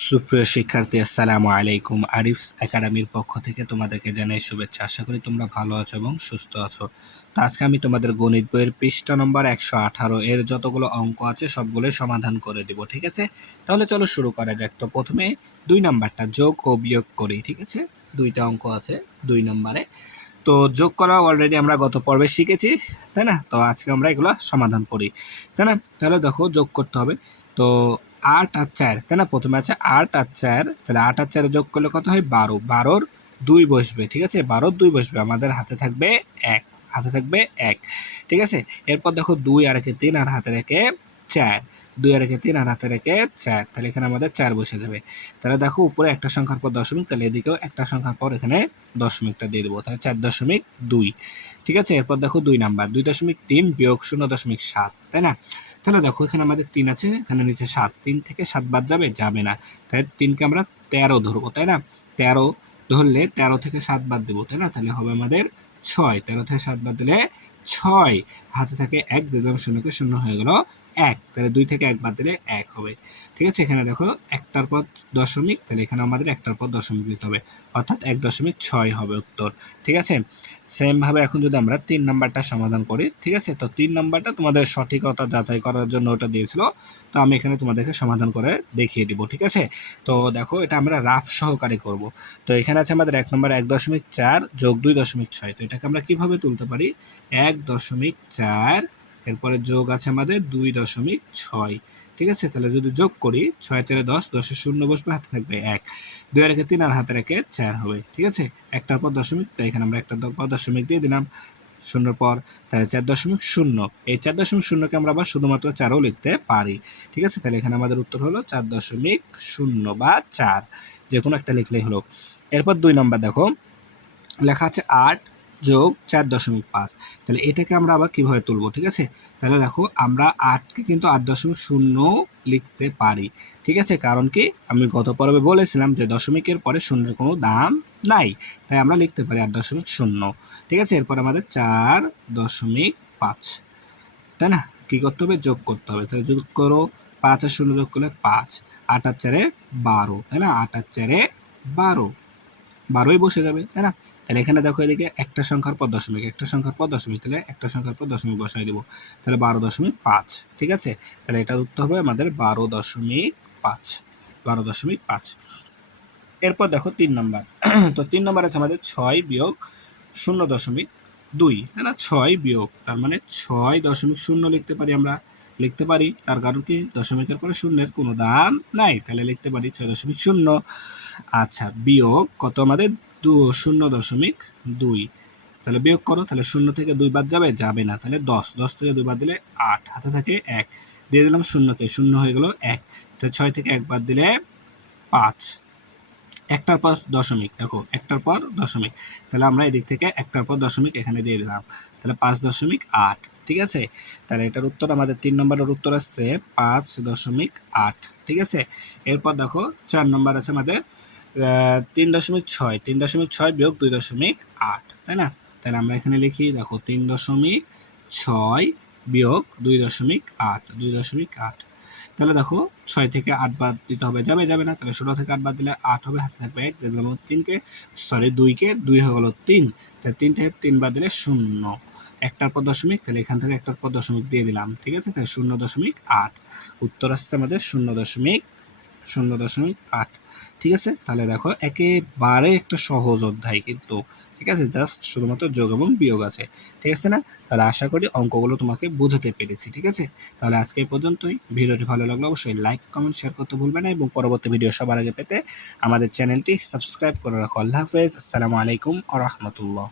সুপ্রিয় শিক্ষার্থী, আসসালামু আলাইকুম। আরিফস একাডেমির পক্ষ থেকে তোমাদেরকে জানাই শুভেচ্ছা। আশা করি তোমরা ভালো আছো এবং সুস্থ আছো। তো আজকে আমি তোমাদের গণিত বইয়ের পৃষ্ঠা নম্বর 118 এর যতগুলো অঙ্ক আছে সবগুলোই সমাধান করে দিব, ঠিক আছে? তাহলে চলো শুরু করা যাক। তো প্রথমে 2 নাম্বারটা যোগ ও বিয়োগ করি, ঠিক আছে? দুইটা অঙ্ক আছে 2 নম্বরে। তো যোগ করা অলরেডি আমরা গত পর্বে শিখেছি, তাই না? তো আজকে আমরা এগুলো সমাধান করি, তাই না? তাহলে দেখো যোগ করতে হবে। তো 8 আর 4, তাই না? প্রথমে আছে 8 আর 4, তাহলে 8 আর 4 যোগ করলে কত হয়? 12। 12-র 2 বসবে, ঠিক আছে? 12-র 2 বসবে, আমাদের হাতে থাকবে 1, হাতে থাকবে 1, ঠিক আছে? এরপর দেখো 2 আর একে 3 আর হাতে রেখে 4, 2 আর একে 3 আর হাতে রেখে 4, তাহলে এখানে আমাদের 4 বসে যাবে। তাহলে দেখো উপরে একটা সংখ্যার পর দশমিক, তাহলে এদিকেও একটা সংখ্যার পর এখানে দশমিকটা দিয়ে দেবো, তাহলে 4.2, ঠিক আছে? এরপর দেখো 2 নাম্বার 2.3 বিয়োগ 0.7, তাই না? তাহলে দেখো এখানে আমাদের 3 আছে, এখানে নিচে 7, 3 থেকে 7 বাদ যাবে? যাবে না। তাহলে 3কে আমরা 13 ধরবো, তাই না? 13 ধরলে 13 থেকে 7 বাদ দেবো, তাই না? তাহলে হবে আমাদের 6, 13 থেকে 7 বাদ দিলে 6, হাতে থাকে 1, দিলাম 0কে, 0 হয়ে গেল 1, তাহলে 2 থেকে 1 বাদ দিলে 1 হবে, ঠিক আছে? এখানে দেখো একটার পর দশমিক, তাহলে এখানে আমাদের একটার পর দশমিক দিতে হবে, অর্থাৎ 1.6 হবে উত্তর, ঠিক আছে? সেম ভাবে এখন যদি আমরা 3 নাম্বারটা সমাধান করি, ঠিক আছে? তো 3 নাম্বারটা তোমাদের সঠিকতা যাচাই করার জন্য ওটা দিয়েছিল, তো আমি এখানে তোমাদেরকে সমাধান করে দেখিয়ে দিব, ঠিক আছে? তো দেখো এটা আমরা রাফ সহকারে করব। তো এখানে আছে আমাদের 1 নম্বর 1.4 যোগ 2.6, তো এটাকে আমরা কিভাবে তুলতে পারি? 1.4, এরপরে যোগ আছে আমাদের 2.6, ঠিক আছে? তাহলে যদি যোগ করি 6 4 10, 10-এ 0 বসবে, হাতে থাকবে 1, 2 আর একে 3 আর হাতে রেখে 4 হবে, ঠিক আছে? একটার পর দশমিক, তাই এখানে আমরা একটার পর দশমিক দিয়ে দিলাম, 0-র পর, তাহলে 4.0, এই 4.0কে আমরা আবার শুধুমাত্র 4ও লিখতে পারি, ঠিক আছে? তাহলে এখানে আমাদের উত্তর হলো 4.0 বা 4, যে কোনো একটা লিখলেই হলো। এরপর 2 নম্বর দেখো লেখা আছে 8 যোগ 4.5, তাহলে এটাকে আমরা আবার কিভাবে তুলবো, ঠিক আছে? তাহলে দেখো আমরা 8কে কিন্তু 8.0 লিখতে পারি, ঠিক আছে? কারণ কি, আমি গত পর্বে বলেছিলাম যে দশমিকের পরে শূন্যের কোনো দাম নাই, তাই আমরা লিখতে পারি 8.0, ঠিক আছে? এরপর আমাদের 4.5, তাই না? কি করতে হবে? যোগ করতে হবে, তাহলে যোগ করো, 5 আর 0 যোগ করলে 5, 8 আর 4-এ 12, তাই না? 8 আর 4-এ 12, 12ই বসে যাবে, তাই না? তাহলে এখানে দেখো এদিকে একটা সংখ্যার পর দশমিক, একটা সংখ্যার পর দশমিক, তাহলে একটা সংখ্যার পর দশমিক বসাই দিব, তাহলে 12.5, ঠিক আছে? তাহলে এটার উত্তর হবে আমাদের 12.5, 12.5। এরপর দেখো 3 নাম্বার তো 3 নাম্বার আছে আমাদের 6 বিয়োগ 0.2, তাই না? 6 বিয়োগ, তার মানে 6.0 লিখতে পারি আমরা, লিখতে পারি, তার কারণ কি, দশমিকের পরে শূন্যের কোনো দাম নাই, তাহলে লিখতে পারি 6.0। আচ্ছা, বিয়োগ কত আমাদের? 0.2, তাহলে বিয়োগ করো, তাহলে 0 থেকে 2 বাদ যাবে? যাবে না, তাহলে 10, 10 থেকে 2 বাদ দিলে 8, হাতে থাকে 1, দিয়ে দিলাম 0কে, 0 হয়ে গেল 1, তাহলে 6 থেকে 1 বাদ দিলে 5, একটার পর দশমিক, দেখো একটার পর দশমিক, তাহলে আমরা এদিক থেকে একটার পর দশমিক এখানে দিয়ে দিলাম, তাহলে 5.8, ঠিক আছে? তাহলে এটার উত্তর আমাদের 3 নম্বরের উত্তর আসছে 5.8, ঠিক আছে? এরপর দেখো 4 নম্বর আছে আমাদের 3.6, 3.6 বিয়োগ 2.8, তাই না? তাহলে আমরা এখানে লিখি, দেখো 3.6 বিয়োগ 2.8, 2.8, তাহলে দেখো 6 থেকে 8 বাদ দিতে হবে, যাবে? যাবে না, তাহলে 16 থেকে 8 বাদ দিলে 8 হবে, হাতে থাকবে 1, দিলাম 3কে, সরি 2কে, 2 হয়ে গেল 3, তাহলে 3 থেকে 3 বাদ দিলে 0, একটার পর দশমিক, তাহলে এখান থেকে একটার পর দশমিক দিয়ে দিলাম, ঠিক আছে? তাহলে 0.8, উত্তর আসছে আমাদের 0.8, ঠিক আছে? তাহলে দেখো একেবারে একটা সহজ অধ্যায় কিন্তু, ঠিক আছে? জাস্ট শুধুমাত্র যোগ এবং বিয়োগ আছে, ঠিক আছে না? তাহলে আশা করি অঙ্কগুলো তোমাকে বোঝাতে পেরেছি, ঠিক আছে? তাহলে আজকে এই পর্যন্তই। ভিডিওটি ভালো লাগলে অবশ্যই লাইক, কমেন্ট, শেয়ার করতে ভুলবে না, এবং পরবর্তী ভিডিও সবার আগে পেতে আমাদের চ্যানেলটি সাবস্ক্রাইব করে রাখো। আল্লাহ হাফেজ, আসসালামু আলাইকুম ওয়া রাহমাতুল্লাহ।